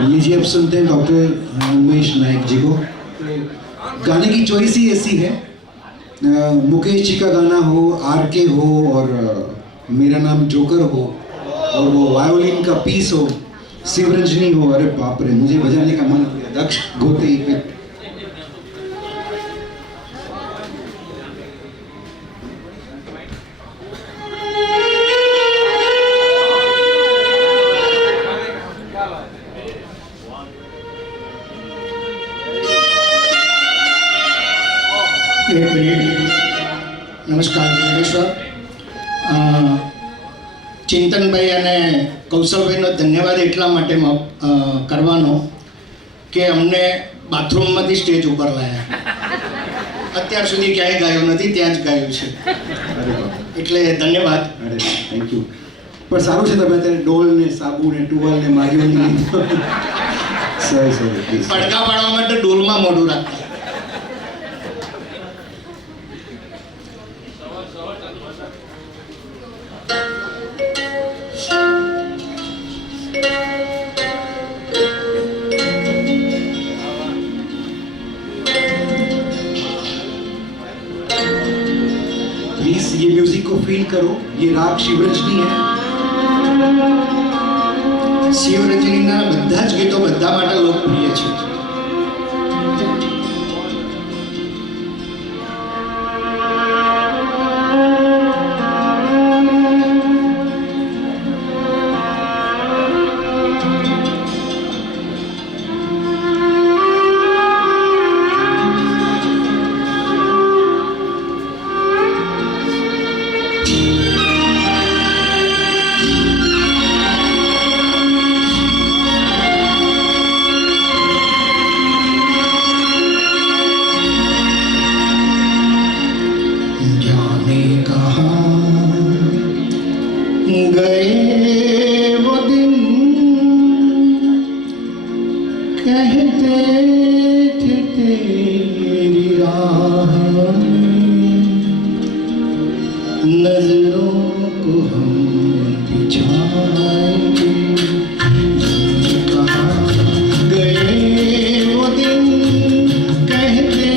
लीजिए अब सुनते हैं डॉक्टर उमेश नायक जी को। गाने की चॉइस ही ऐसी है, मुकेश जी का गाना हो, आर के हो और मेरा नाम जोकर हो और वो वायोलिन का पीस हो, शिवरंजनी हो, अरे बाप रे मुझे बजाने का मन हो गया दक्ष गोते ही पे। एक मिनिट। નમસ્કાર જ્ઞાનેશ્વર, ચિંતનભાઈ અને કૌશલભાઈનો ધન્યવાદ એટલા માટે કરવાનો કે અમને બાથરૂમમાંથી સ્ટેજ ઉપર લાયા. અત્યાર સુધી ક્યાંય ગાયું નથી, ત્યાં જ ગાયું છે, એટલે ધન્યવાદ. અરે થેન્ક યુ. પણ સારું છે તમે અત્યારે ડોલ ને સાબુ ને ટુવાલ ને માર્યો નહીં. Sorry please. પડકા પાડવા માટે ડોલમાં મોઢું રાખતા. प्लीज ये म्यूजिक को फील करो, ये राग शिवरंजनी है. શિવરંજનીના બધા જ ગીતો બધા માટે લોકપ્રિય છે. गए वो दिन कहते थे तेरी राह में नजरों को हम बिछाएंगे. गए वो दिन कहते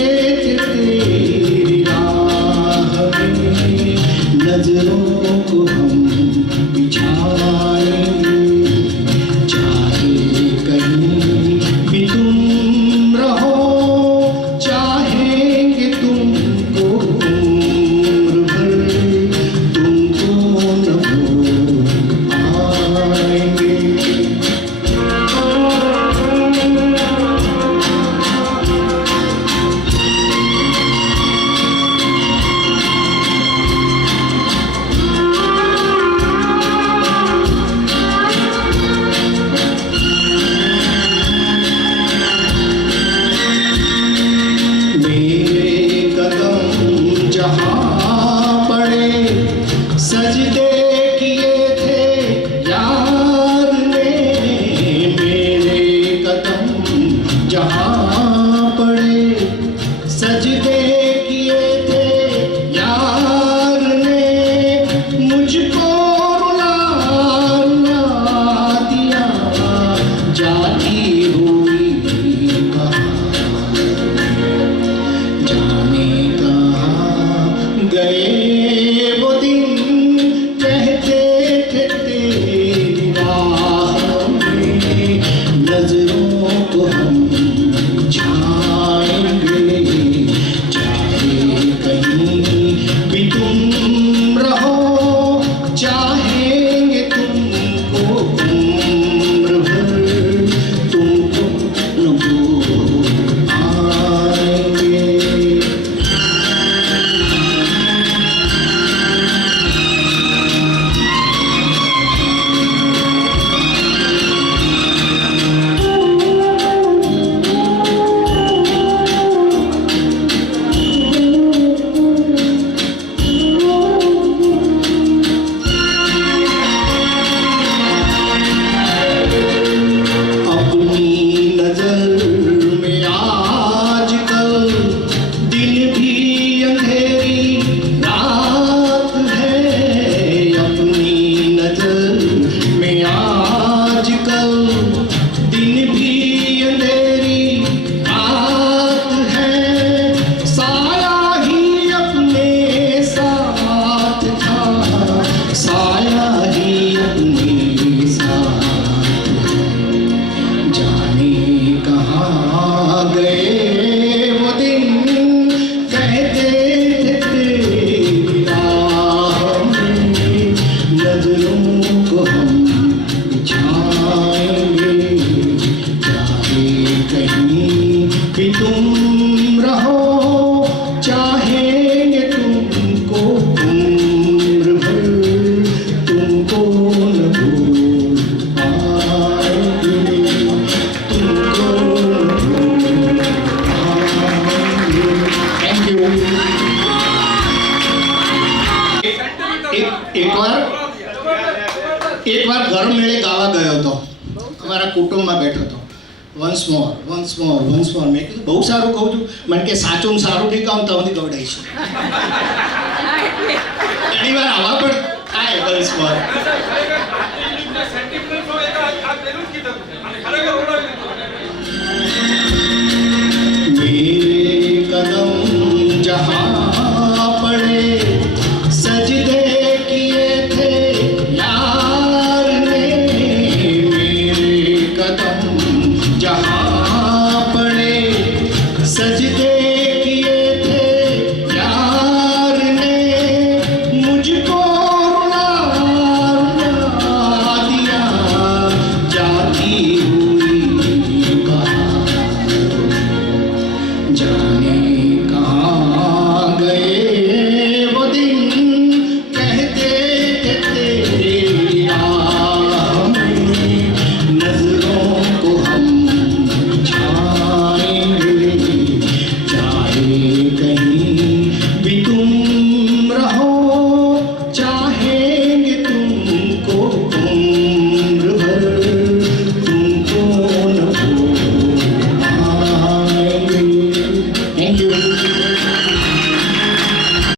थे तेरी राह में नजरों को हम चाहे कहीं भी तुम रहो, चाहेंगे तुमको उम्र भर, तुमको न भूल आएंगे. सजदे किए थे यार ने, मेरे कदम जहाँ पड़े सजदे किए थे यार ने, मुझको रुला दिया जाती हुई जाने कहाँ गए वो दिन कहते थे तेरी राह में नजरों को हम छाएंगे. चाहे कहीं भी तुम रहो, चाहेंगे तुमको उम्र भर, तुमको न भूल आएंगे. વન્સ મોર મેં કીધું બહુ સારું કહું છું. મને કે સાચું ને સારું નહીં કહું તો સુધી ગવડાઈશ. ઘણી વાર આવા પણ થાય વન્સ મોર.